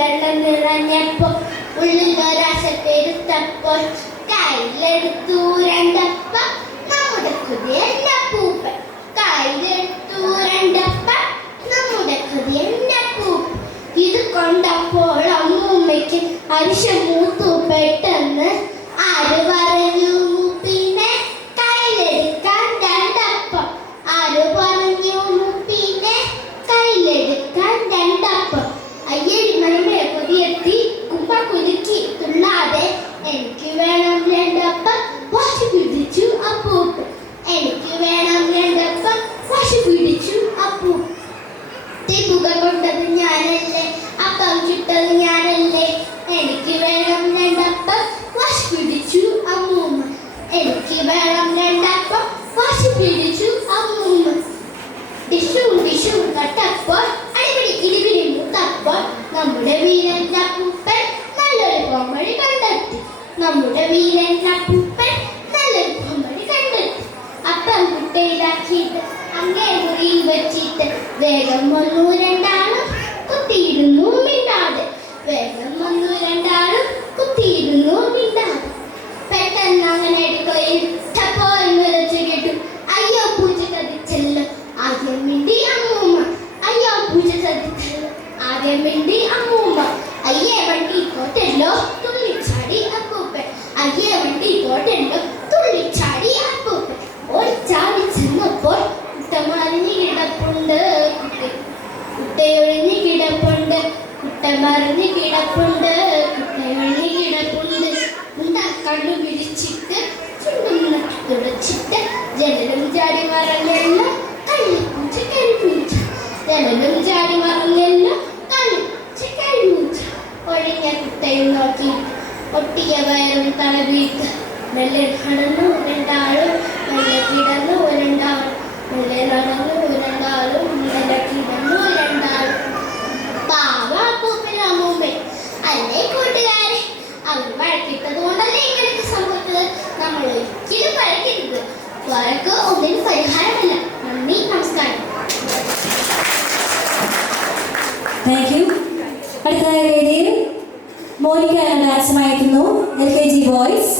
വെള്ളം നിറഞ്ഞപ്പോൾ ഉള്ളിലൊരാശ പെരുത്തപ്പോൾ കയ്യിലെടുത്തു രണ്ടപ്പ നമ്മുടെ കുതിയല്ല പൂപ്പൻ. കയ്യിലെടുത്തു രണ്ടപ്പ നമ്മുടെ കുതിയല്ല പൂപ്പൻ. ഇത് കൊണ്ടപ്പോൾ അമ്മൂമ്മയ്ക്ക് അരിശം മൂത്തു. പെട്ടെന്ന് ആര് പറഞ്ഞു പിന്നെ കയ്യിലെടുക്കാൻ രണ്ടപ്പം? ആര് പറഞ്ഞു പിന്നെ കയ്യിലെടുക്കാൻ രണ്ടപ്പം? അയ്യടി മണിമേ കൊതിയെത്തി കുമ്പ കുലുക്കി തുള്ളാതെ എനിക്ക് വേണം രണ്ടപ്പം വാശി പിടിച്ചു അപ്പൂപ്പൻ. എനിക്ക് വേണം രണ്ടപ്പം വാശി പിടിച്ചു അപ്പൂപ്പൻ. തിപ്പുക കൊണ്ടത് ഞാനല്ലേ, അപ്പം ചുട്ടത് ഞാനല്ലേ. എനിക്ക് വേണം രണ്ടപ്പം വാശി പിടിച്ചു അമ്മൂമ്മ. എനിക്ക് വേണം രണ്ടപ്പം വാശി പിടിച്ചു അമ്മൂമ്മ. ഡിഷും ഡിഷും കട്ടപ്പോൾ അടിപിടി ഇടിപിടി മൂത്തപ്പോൾ നമ്മുടെ വീരൻ അപ്പൂപ്പൻ നല്ലൊരു പൊമ്മഴി കണ്ടെത്തി. നമ്മുടെ വീരൻ അപ്പൂപ്പൻ നല്ലൊരു പൊമ്മഴി കണ്ടെത്തി. അപ്പം കുട്ടയിലാക്കിയിട്ട് അങ്ങേ മുറിയിൽ വെച്ചിട്ട് വേഗം വന്നു രണ്ടാളും കുത്തിയിരുന്നു മിണ്ടാതെ. വേഗം വന്നു രണ്ടാളും കുത്തിയിരുന്നു മിണ്ടാതെ. പെട്ടെന്ന് അങ്ങനെ അടുക്കളയിൽ ടപ്പോൾ വിളിച്ചു കേട്ടു. അയ്യോ പൂച്ച കത്തിച്ചല്ലോ. ആദ്യം മിണ്ടി അമ്മൂമ്മ. അയ്യോ പൂച്ച കത്തിച്ചല്ലോ. ആദ്യം മിണ്ടി അമ്മൂമ്മ. അയ്യേ വണ്ടി പോട്ടല്ലോ തുള്ളിച്ചാടി അപ്പൂപ്പൻ. അയ്യേ വണ്ടി പോട്ടല്ലോ തുള്ളിച്ചാടി അപ്പൂപ്പൻ. ഓടിച്ചാടി ചെന്നപ്പോൾ കുട്ട മറിഞ്ഞു കിടപ്പുണ്ട്. കുട്ടയൊഴിഞ്ഞു കിടപ്പുണ്ട്. കുട്ട മറിഞ്ഞു കിടപ്പുണ്ട്. കുട്ടയൊഴിഞ്ഞു കിടപ്പുണ്ട്. കുട്ട കണ്ണു പിടിച്ചിട്ട് ചുണ്ടും തുടച്ചിട്ട് ജനലും ചാടി മറഞ്ഞല്ലോ കള്ളിപ്പൂച്ച കരിപ്പൂച്ച. ജനലും ചാടി മറഞ്ഞല്ലോ കള്ളിപ്പൂച്ച കരിപ്പൂച്ച. ഒഴിഞ്ഞ കുട്ടയും നോക്കി ഒട്ടിയ വയറും തലവീട്ട് മെല്ലെ നടന്നു രണ്ടാളും. മെല്ലെ കിടന്നു രണ്ടാളും. മെല്ലെ നടന്നു രണ്ടാളും. മെല്ലെ കിടന്നു രണ്ടാളും. പാവ അപ്പൂപ്പൻ അമ്മൂമ്മ അല്ലേ കൂട്ടുകാരെ. അവർ വഴക്കിട്ടത് കൊണ്ടല്ലേ ഇങ്ങനെയൊക്കെ സംഭവിച്ചത്. നമ്മൾ ഒരിക്കലും വഴക്കരുത്. വഴക്ക് ഒന്നിനും പരിഹാരമല്ല. നന്ദി, നമസ്കാരം. Thank you. അടുത്ത വേദിയിൽ മോനിക്ക ഡാൻസുമായിരുന്നു LKG ബോയ്സ്.